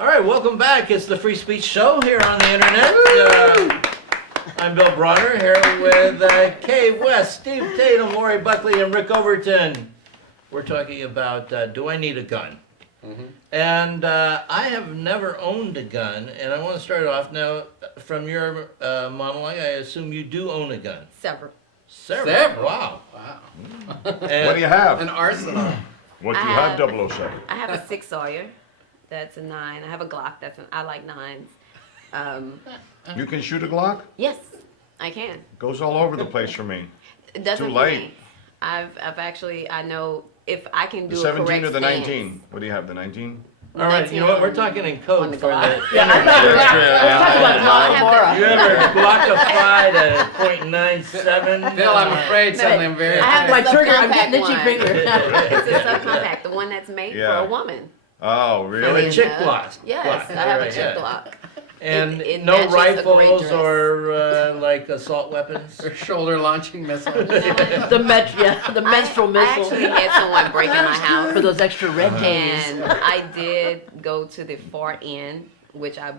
All right, welcome back. It's the Free Speech Show here on the internet. I'm Bill Bronner here with Kay West, Steve Tatham, Laurie Buckley, and Rick Overton. We're talking about do I need a gun? Mm-hmm. And I have never owned a gun, and I want to start off now from your monologue. I assume you do own a gun. Several. Several? Wow. What do you have? An arsenal. What do you have, 007? I have a 6 Sawyer. That's a 9. I have a Glock. I like 9s. You can shoot a Glock? Yes, I can. Goes all over the place for me. It doesn't Too for late. me. I've actually, I know if I can do The a 17 correct or the stance. 19? What do you have, the 19? All right, you know what? We're talking in On code the for Glock. the... Yeah, I thought we were talking about You ever Glockified a .97? Bill, I'm afraid suddenly I'm very I have my the trigger, I'm subcompact getting itchy one. finger. It's a subcompact, the one that's made Yeah. for a woman. Oh, Funny. really? chick enough. Glock. Yes, Glock. I have Right, a chick yeah. Glock. And It no matches a great rifles dress. or like assault weapons? or shoulder launching missile. The menstrual I missile actually had someone break in my house. for those extra red days. And I did go to the far end, which I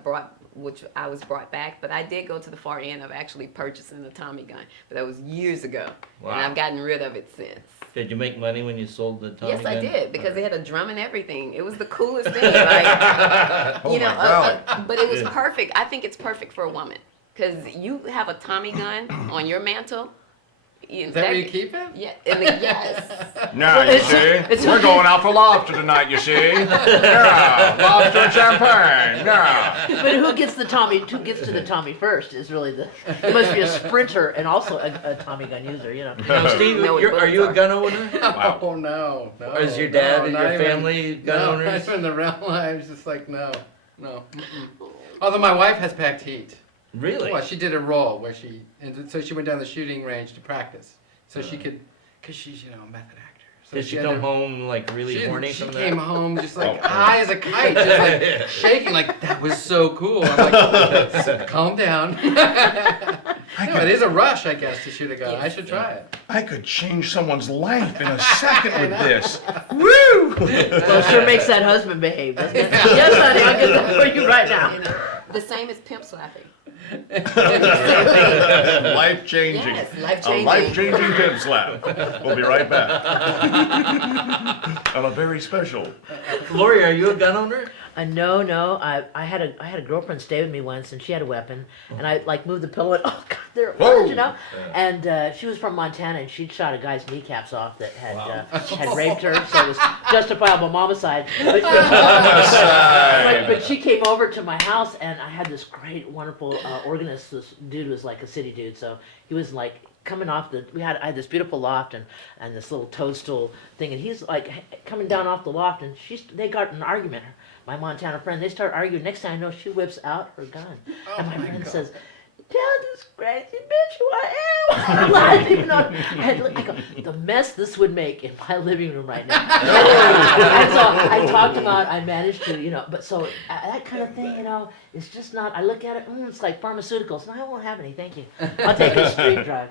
was brought back, but I did go to the far end of actually purchasing a Tommy gun, but that was years ago, Wow. and I've gotten rid of it since. Did you make money when you sold the Tommy Yes, gun? I did, because they had a drum and everything. It was the coolest thing, like, Oh you know. my God. But it was perfect. I think it's perfect for a woman, because you have a Tommy gun on your mantle. Is that where you keep it? Yeah, yes. Now, you see? We're going out for lobster tonight, you see? Yeah, lobster and champagne, yeah. But who gets the Tommy? Who gets to the Tommy first is really the. It must be a sprinter and also a Tommy gun user. You know. Now, Steve, Know what are you a bullets gun owner? Wow. Oh, no. Or is your dad no, and not your even- family gun no, owners? Not even the realm. I was just like, no. Mm-mm. Although my wife has packed heat. Really? Well, she did a role where and so she went down the shooting range to practice. So she could, because she's, a method actor. So Did she had come to- home like really horny She from came that? home just like Oh. high as a kite, just like shaking, like that was so cool. I'm like, calm down. No, it is a rush, I guess, to shoot a gun. I should try it. I could change someone's life in a second with this. Woo! Well, it sure makes that husband behave, doesn't it? Yes, honey, I'll get that for you right now. You know, the same as pimp slapping. Life-changing. Yes, A life-changing. life-changing pimp slap. We'll be right back. On a very special. Lori, are you a gun owner? No. I had a girlfriend stay with me once, and she had a weapon, and I like moved the pillow, and oh God, there it Whoa. was, you know. And she was from Montana, and she'd shot a guy's kneecaps off that had raped her, so it was justifiable homicide. But she came over to my house, and I had this great, wonderful organist. This dude was like a city dude, so he was like coming off I had this beautiful loft and this little toadstool thing, and he's like coming down off the loft, and they got in an argument. My Montana friend, they start arguing. Next thing I know, she whips out her gun, and my friend says, "Tell this crazy bitch who I am." I didn't even know. I go, the mess this would make in my living room right now. And so I talked about. I managed to, but so that kind of thing, it's just not. I look at it, it's like pharmaceuticals. No, I won't have any, thank you. I'll take a street drug.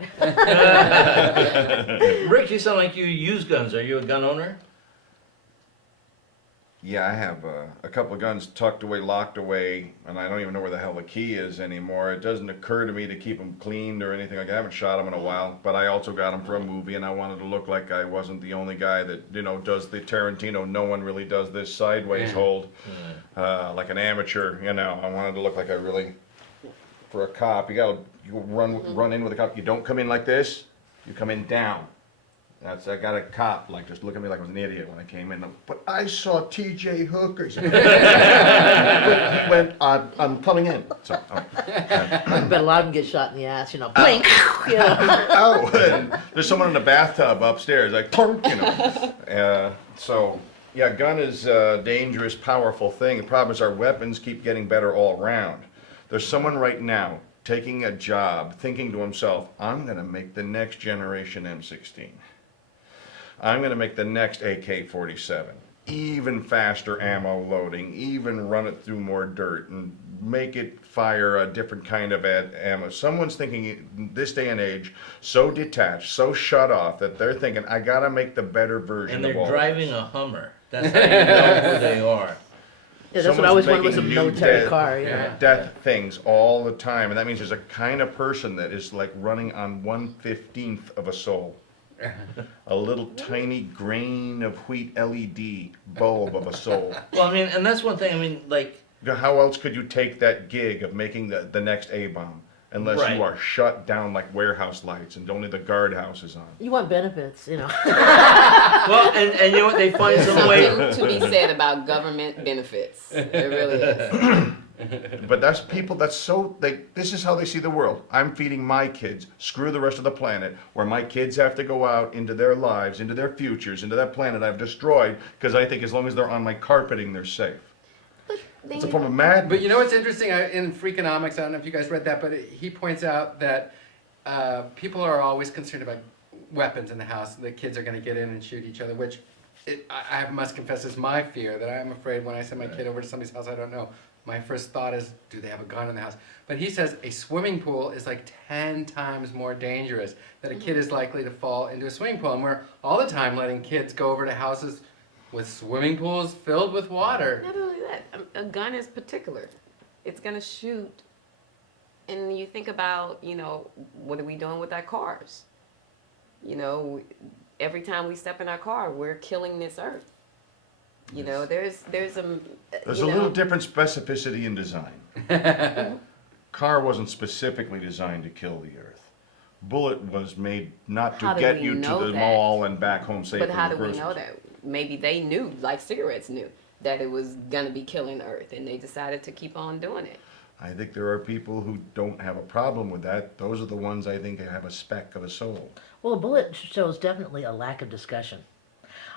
Rick, you sound like you use guns. Are you a gun owner? Yeah, I have a couple of guns tucked away, locked away, and I don't even know where the hell the key is anymore. It doesn't occur to me to keep them cleaned or anything. Like I haven't shot them in a while, but I also got them for a movie, and I wanted to look like I wasn't the only guy that does the Tarantino. No one really does this sideways hold, like an amateur. I wanted to look like I really, for a cop, you run in with a cop. You don't come in like this. You come in down. I got a cop just look at me like I was an idiot when I came in. But I saw T.J. Hooker. When I'm coming in. So, But a lot of them get shot in the ass, blink. oh, and there's someone in the bathtub upstairs, like, so, yeah, gun is a dangerous, powerful thing. The problem is our weapons keep getting better all around. There's someone right now taking a job, thinking to himself, I'm going to make the next generation M16. I'm going to make the next AK-47, even faster ammo loading, even run it through more dirt and make it fire a different kind of ammo. Someone's thinking in this day and age so detached, so shut off that they're thinking, I got to make the better version And of all they're driving this. a Hummer. That's how you know who they are. Yeah, that's what I someone's always wanted was a making new military death- car. Yeah. death things all the time, and that means there's a kind of person that is like running on 1/15th of a soul. A little tiny grain of wheat LED bulb of a soul. Well, I mean, and that's one thing. I mean, like, How else could you take that gig of making the next A-bomb unless Right. you are shut down like warehouse lights and only the guardhouse is on? You want benefits, well, and you know what? They find some way. Something to be said about government benefits. It really is. But that's people, this is how they see the world. I'm feeding my kids, screw the rest of the planet, where my kids have to go out into their lives, into their futures, into that planet I've destroyed, because I think as long as they're on my carpeting, they're safe. It's a form of madness. But you know what's interesting in Freakonomics, I don't know if you guys read that, but he points out that people are always concerned about weapons in the house. The kids are going to get in and shoot each other, which I must confess is my fear, that I'm afraid when I send my kid over to somebody's house I don't know. My first thought is, do they have a gun in the house? But he says a swimming pool is like 10 times more dangerous, that a kid is likely to fall into a swimming pool. And we're all the time letting kids go over to houses with swimming pools filled with water. Not only that, a gun is particular. It's gonna shoot. And you think about, what are we doing with our cars? Every time we step in our car, we're killing this earth. There's a little different specificity in design. Car wasn't specifically designed to kill the earth. Bullet was made not to How do get we you to know the that? mall and back home safely. But how do with we know groceries. that? Maybe they knew, like cigarettes knew, that it was gonna be killing the earth, and they decided to keep on doing it. I think there are people who don't have a problem with that. Those are the ones I think have a speck of a soul. Well, a bullet shows definitely a lack of discussion.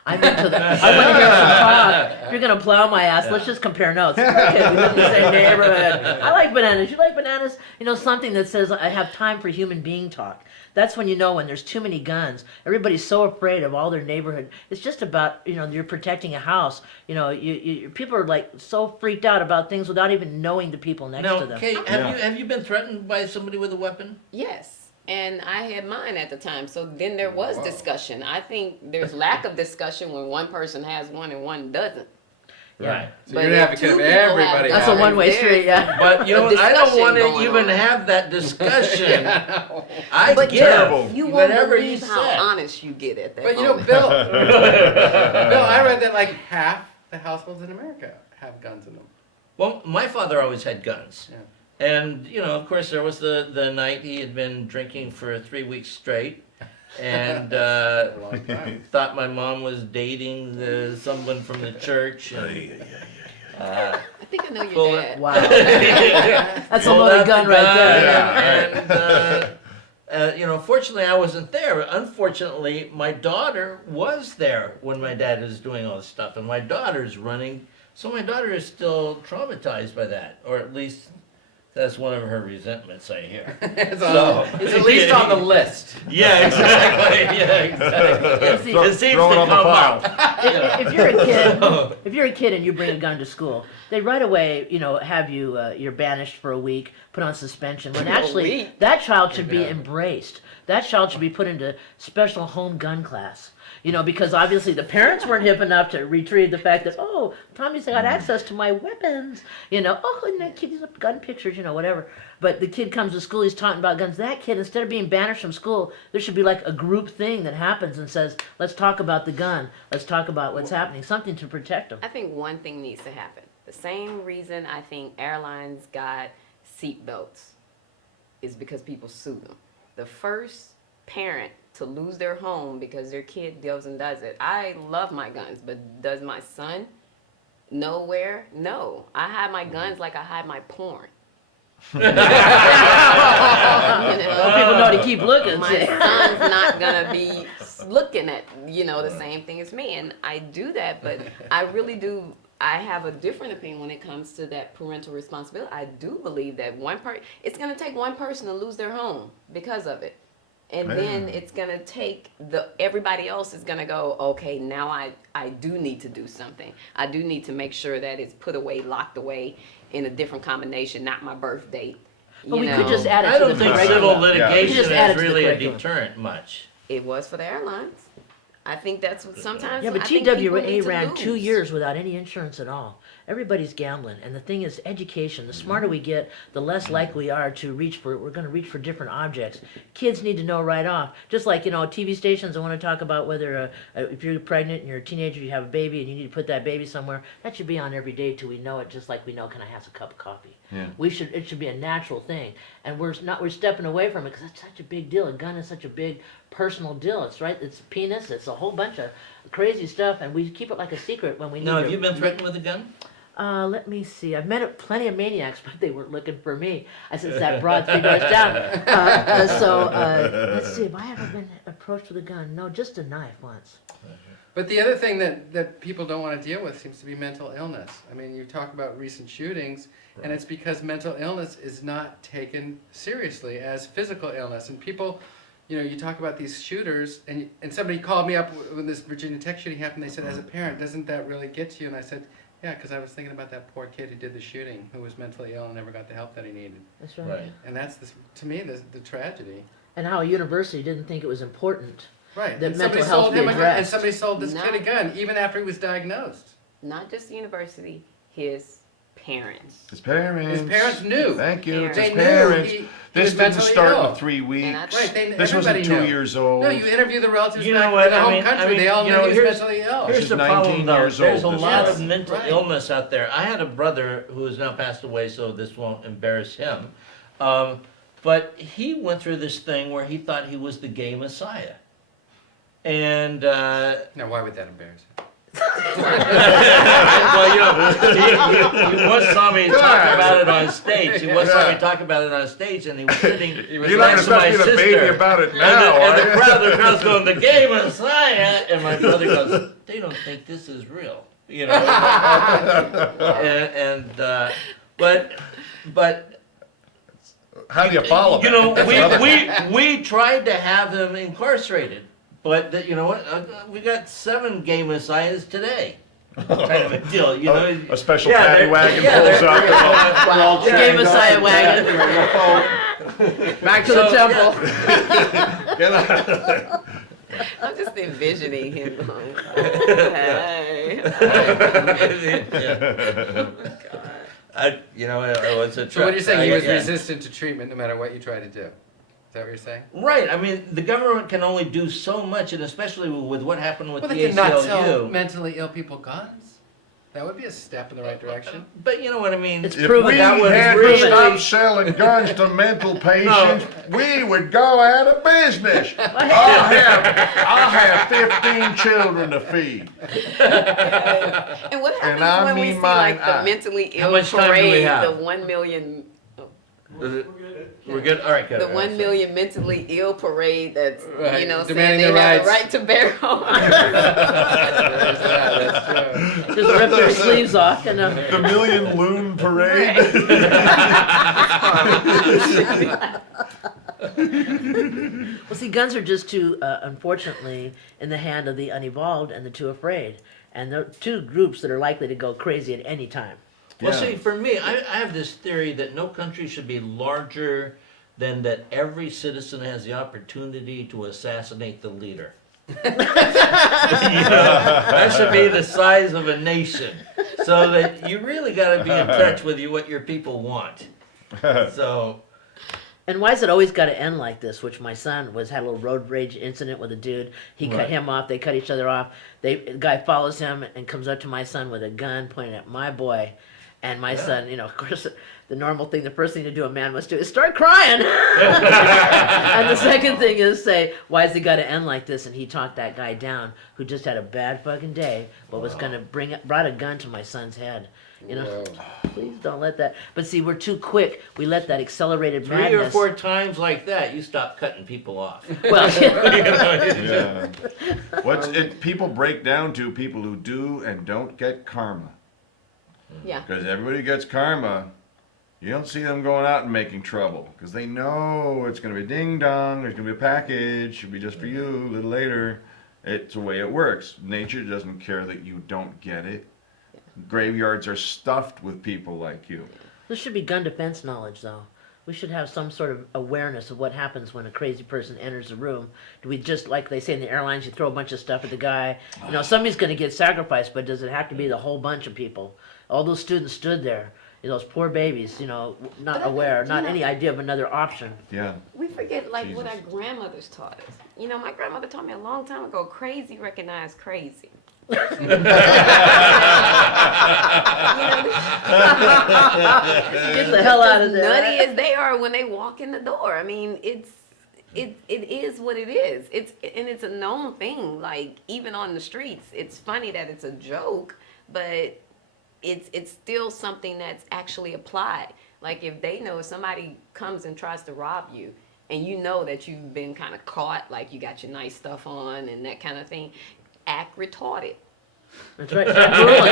I went to I went to hear some talk. If you're gonna plow my ass, let's just compare notes. Okay, we live in the same neighborhood. I like bananas. You like bananas? Something that says I have time for human being talk. That's when when there's too many guns. Everybody's so afraid of all their neighborhood. It's just about you're protecting a house. People are like so freaked out about things without even knowing the people next to Now, them. Kate, Yeah. have you been threatened by somebody with a weapon? Yes. And I had mine at the time, so then there was Whoa. discussion. I think there's lack of discussion when one person has one and one doesn't. Right. So you're an advocate of everybody. That's a having- one-way street, yeah. But I don't discussion want to going even on. have that discussion. I But give terrible. You won't whatever believe you how said. honest you get at that But moment. Bill, I read that like half the households in America have guns in them. Well, my father always had guns. Yeah. And, of course, there was the night he had been drinking for 3 weeks straight and A long time. thought my mom was dating someone from the church. And, I think I know Pull your it. dad. Wow. That's a pulled loaded out gun the right there. Yeah. And, fortunately, I wasn't there. Unfortunately, my daughter was there when my dad was doing all this stuff. And my daughter's running. So my daughter is still traumatized by that. Or at least that's one of her resentments, I hear. It's So- it's at least on the list. Yeah, exactly. Yeah, exactly. See, It seems Throw it to on the come file. out. if you're a kid, if you're a kid and you bring a gun to school, they right away, have you you're banished for a week, put on suspension. When actually week? that child should be Yeah. embraced. That child should be put into special home gun class. Because obviously the parents weren't hip enough to retrieve the fact that Tommy's got access to my weapons. And that kid's up gun pictures, whatever. But the kid comes to school, he's talking about guns. That kid, instead of being banished from school, there should be like a group thing that happens and says, let's talk about the gun. Let's talk about what's happening. Something to protect them. I think one thing needs to happen. The same reason I think airlines got seat belts is because people sue them. The first parent to lose their home because their kid goes and does it. I love my guns, but does my son know where? No. I hide my guns like I hide my porn. People know to keep looking. My son's not gonna be looking at the same thing as me, and I do that, but I really do. I have a different opinion when it comes to that parental responsibility. I do believe that it's gonna take one person to lose their home because of it, and then it's gonna take everybody else is gonna go, okay, now I do need to do something. I do need to make sure that it's put away, locked away in a different combination, not my birth date. But we could just add it I to don't the think curriculum. civil You litigation just add it is to the really a curriculum. deterrent much. It was for the airlines. I think that's what sometimes. Yeah, but I think people TWA need to ran lose. 2 years without any insurance at all. everybody's gambling. And the thing is, education. The smarter we get, the less likely we are to we're going to reach for different objects. Kids need to know right off. Just like, TV stations, I want to talk about whether if you're pregnant and you're a teenager, you have a baby and you need to put that baby somewhere. That should be on every day till we know it, just like we know, can I have a cup of coffee? Yeah. It should be a natural thing. And we're stepping away from it because it's such a big deal. A gun is such a big personal deal. It's right. It's penis. It's a whole bunch of crazy stuff, and we keep it like a secret when we need Now, to. have you been threatened with a gun? Let me see. I've met plenty of maniacs, but they weren't looking for me. I said, it's that broad 3 doors down. Let's see. Have I ever been approached with a gun? No, just a knife once. But the other thing that people don't want to deal with seems to be mental illness. I mean, you talk about recent shootings, and it's because mental illness is not taken seriously as physical illness. And people, you talk about these shooters, and somebody called me up when this Virginia Tech shooting happened. They said, as a parent, doesn't that really get to you? And I said, yeah, because I was thinking about that poor kid who did the shooting, who was mentally ill and never got the help that he needed. That's right. Right. And that's, to me, the tragedy. And how a university didn't think it was important. Right. That And mental somebody health sold be him a gun, addressed. and somebody sold this No. kid a gun, even after he was diagnosed. Not just the university, his parents. His parents. His parents knew. Thank you. It's They his knew parents. he This was didn't mentally start ill. in 3 And weeks. that's- Right, This everybody wasn't 2 knew. years old. No, you interview the relatives You know back what, in the I home mean- country. I mean, They all you knew know, he was here's- mentally ill. Here's She's the problem, 19 though. years There's a old, this lot was. of mental Right. illness out there. I had a brother who has now passed away, so this won't embarrass him. But he went through this thing where he thought he was the gay messiah. And, Now, why would that embarrass him? well, he once saw me talk about it on stage. He once saw me talk about it on stage, and he was sitting You're not next going to to my be the sister. baby about it And now, the are you? crowd, the crowd's going, the gay messiah, and my brother goes, they don't think this is real, but How do you follow that? we tried to have him incarcerated, but you know what? We got 7 gay messiahs today. Kind of a deal, A special Yeah, paddy they're- wagon yeah, pulls they're- up. We're all the gay messiah wagon. Back to the temple. I'm just envisioning him going, hey. It's a So what you're saying, he was yeah. resistant to treatment no matter what you try to do. Is that what you're saying? Right. I mean, the government can only do so much, and especially with what happened with Well, the they did not sell ACLU. mentally ill people guns. That would be a step in the right direction. But you know what I mean? It's If proven we that was had really- to stop selling guns to mental patients, we would go out of business. I'll have 15 children to feed. And what happens I when we mean see mine, like the mentally How ill much time do we parade, have? the 1 million, We're good. All right, good. the 1 million mentally ill parade that's Right, saying demanding they their have a rights. right to bear arms. There's that, that's true. Just rip their sleeves off and The Million Loon Parade. Well, see, guns are just too, unfortunately, in the hand of the unevolved and the too afraid. And they're 2 groups that are likely to go crazy at any time. Well, Yeah. see, for me, I have this theory that no country should be larger than that every citizen has the opportunity to assassinate the leader. That should be the size of a nation, so that you really got to be in touch with what your people want. So, And why is it always got to end like this? Which my son had a little road rage incident with a dude. He cut Right. him off. They cut each other off. The guy follows him and comes up to my son with a gun pointing at my boy. And my son, of course, the normal thing, the first thing to do a man must do is start crying. And the second thing is say, why's it got to end like this? And he talked that guy down who just had a bad fucking day, but was going to brought a gun to my son's head. Whoa. Please don't let that. But see, we're too quick. We let that accelerated 3 madness. or 4 times like that, you stop cutting people off. Well, Yeah. People break down to people who do and don't get karma. Yeah. Because everybody gets karma. You don't see them going out and making trouble. Because they know it's going to be ding dong, there's going to be a package, it'll be just for you a little later. It's the way it works. Nature doesn't care that you don't get it. Graveyards are stuffed with people like you. This should be gun defense knowledge, though. We should have some sort of awareness of what happens when a crazy person enters a room. Do we just, like they say in the airlines, you throw a bunch of stuff at the guy? Somebody's going to get sacrificed, but does it have to be the whole bunch of people? All those students stood there, those poor babies, not But aware, not you know- any idea of another option. Yeah. We forget like what our Jesus. grandmothers taught us. My grandmother taught me a long time ago, crazy recognize crazy. Get the hell out of there. Nutty as they are when they walk in the door. I mean, it is what it is. It's a known thing. Like even on the streets, it's funny that it's a joke, but it's still something that's actually applied. Like if they know if somebody comes and tries to rob you, and you know that you've been kind of caught, like you got your nice stuff on and that kind of thing, act retarded. That's right. Start drooling.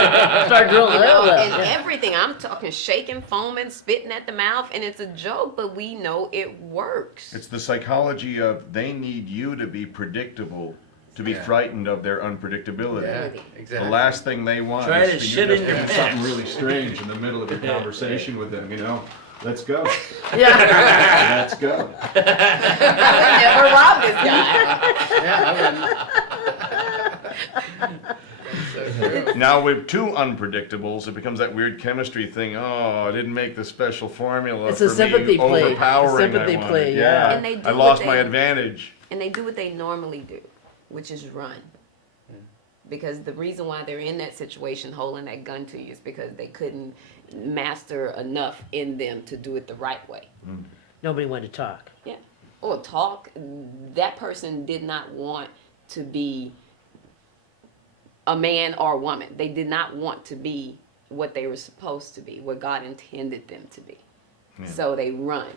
Start drooling. And everything. I'm talking shaking, foaming, spitting at the mouth, and it's a joke, but we know it works. It's the psychology of they need you to be predictable, to be frightened of their unpredictability. Yeah, Really. exactly. The last thing they want Try is to for shit you in to your do pants. something really strange in the middle of a conversation with them, Let's go. Yeah. Let's go. I would never rob this guy. Yeah, I wouldn't. Now with two unpredictables, it becomes that weird chemistry thing. Oh, I didn't make the special formula It's for a sympathy being plea. overpowering. Sympathy I wanted. plea, yeah. And they do I what lost they- my advantage. And they do what they normally do, which is run. Because the reason why they're in that situation holding that gun to you is because they couldn't master enough in them to do it the right way. Nobody wanted to talk. Yeah. Or talk. That person did not want to be a man or a woman. They did not want to be what they were supposed to be, what God intended them to be. Yeah. So they run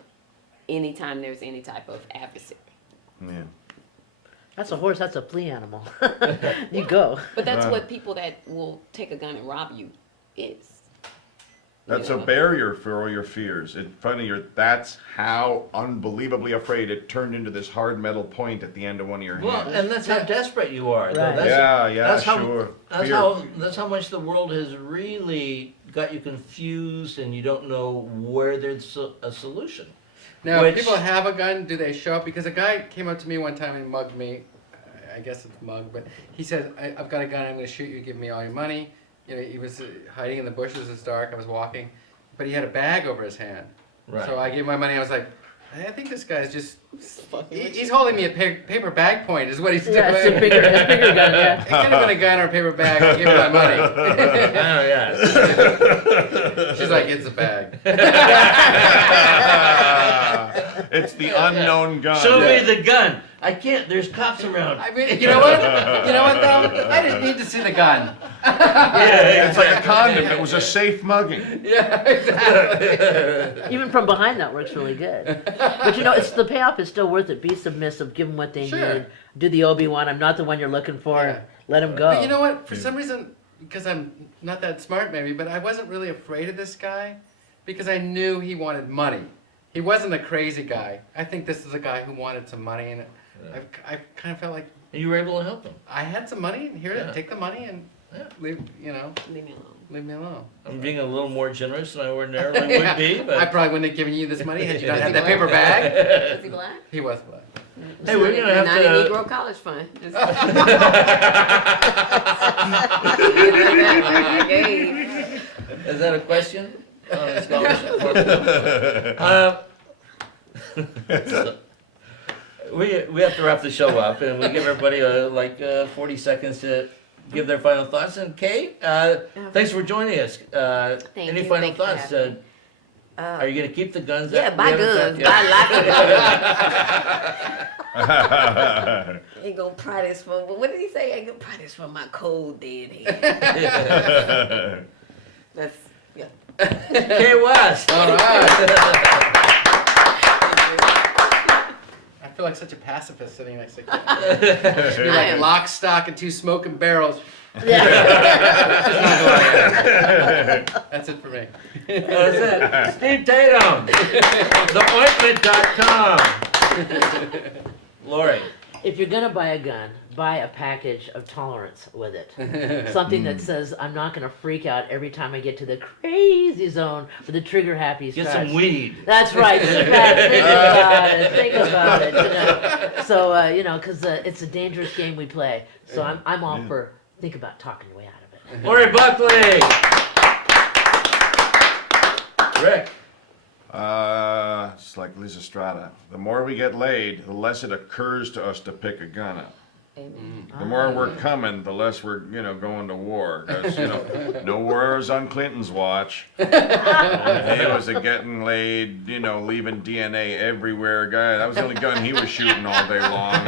anytime there's any type of adversary. Yeah. That's a horse. That's a plea animal. You go. But that's Right. what people that will take a gun and rob you is. That's You a know? barrier for all your fears. It's funny, that's how unbelievably afraid it turned into this hard metal point at the end of one of your Well, hands. and that's how desperate you are. though. Right. That's, Yeah, that's how, sure. That's Fear. that's how much the world has really got you confused, and you don't know where there's a solution. Now, Which- if people have a gun, do they show up? Because a guy came up to me one time and mugged me. I guess it's mug, but he said, I've got a gun, I'm going to shoot you, give me all your money. He was hiding in the bushes, it's dark, I was walking. But he had a bag over his hand. Right. So I gave him my money, I was like, I think this guy's just, he's holding me a paper bag point, is what he's doing. Yeah, it's a bigger gun. Yeah. It could have been a gun or a paper bag, I'll give you my money. Oh yeah. She's like, it's a bag. It's the unknown gun. Show me the gun. I can't. There's cops around. I mean, you know what? You know what though? I just need to see the gun. Yeah, It's like a condom. It was a safe mugging. Yeah, exactly. Even from behind, that works really good. But it's the payoff is still worth it. Be submissive. Give them what they Sure. need. Do the Obi-Wan. I'm not the one you're looking for. Yeah. Let them go. But you know what? For some reason, because I'm not that smart maybe, but I wasn't really afraid of this guy because I knew he wanted money. He wasn't a crazy guy. I think this is a guy who wanted some money, and I kind of felt like And you were able to help them. I had some money, and here, Yeah. take the money and Yeah. leave Leave me alone. leave me alone. I'm being a little more generous than I ordinarily would be, I but probably wouldn't have given you this money had you not had that paper bag. Was he black? He was black. hey, we're gonna have Not a to. Negro college fund. Just okay. Is that a question? Scholarship. So, we have to wrap the show up, and we give everybody 40 seconds to give their final thoughts. And Kate, thanks for joining us. Any you. final Thank you for thoughts? having me. Are you gonna keep the guns? Yeah, that buy we haven't guns. got Buy yet? lots of guns. Ain't gonna pry this for. What did he say? Ain't gonna pry this from my cold dead hand. That's yeah. Kay West. All right. I feel like such a pacifist sitting next to you. Should be I like am. lock, stock, and two smoking barrels. Yeah. That's it for me. That's it. Steve Tatham. TheOintment.com. Laurie. If you're gonna buy a gun, buy a package of tolerance with it. Something that says I'm not gonna freak out every time I get to the crazy zone for the trigger happy Get strikes. some weed. That's right. Sit back, think about it. So because it's a dangerous game we play. So I'm all for think about talking your way out of it. Laurie Buckley. Rick. It's like Lisa Strata. The more we get laid, the less it occurs to us to pick a gun up. Amen. The more we're coming, the less we're, going to war. 'Cause, no wars on Clinton's watch. He was a getting laid, leaving DNA everywhere guy. That was the only gun he was shooting all day long.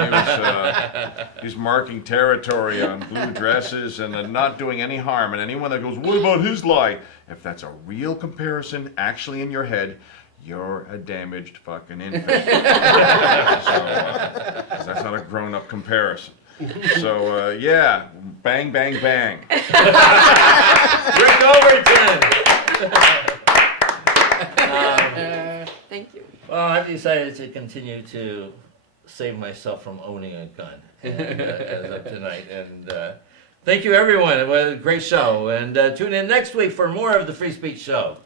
He's marking territory on blue dresses and not doing any harm. And anyone that goes, what about his lie? If that's a real comparison, actually in your head, you're a damaged fucking infant. 'Cause that's not a grown-up comparison. So, bang, bang, bang. Rick Overton. Thank you. Well, I've decided to continue to save myself from owning a gun as of tonight. And thank you, everyone. It was a great show. And tune in next week for more of the Free Speech Show.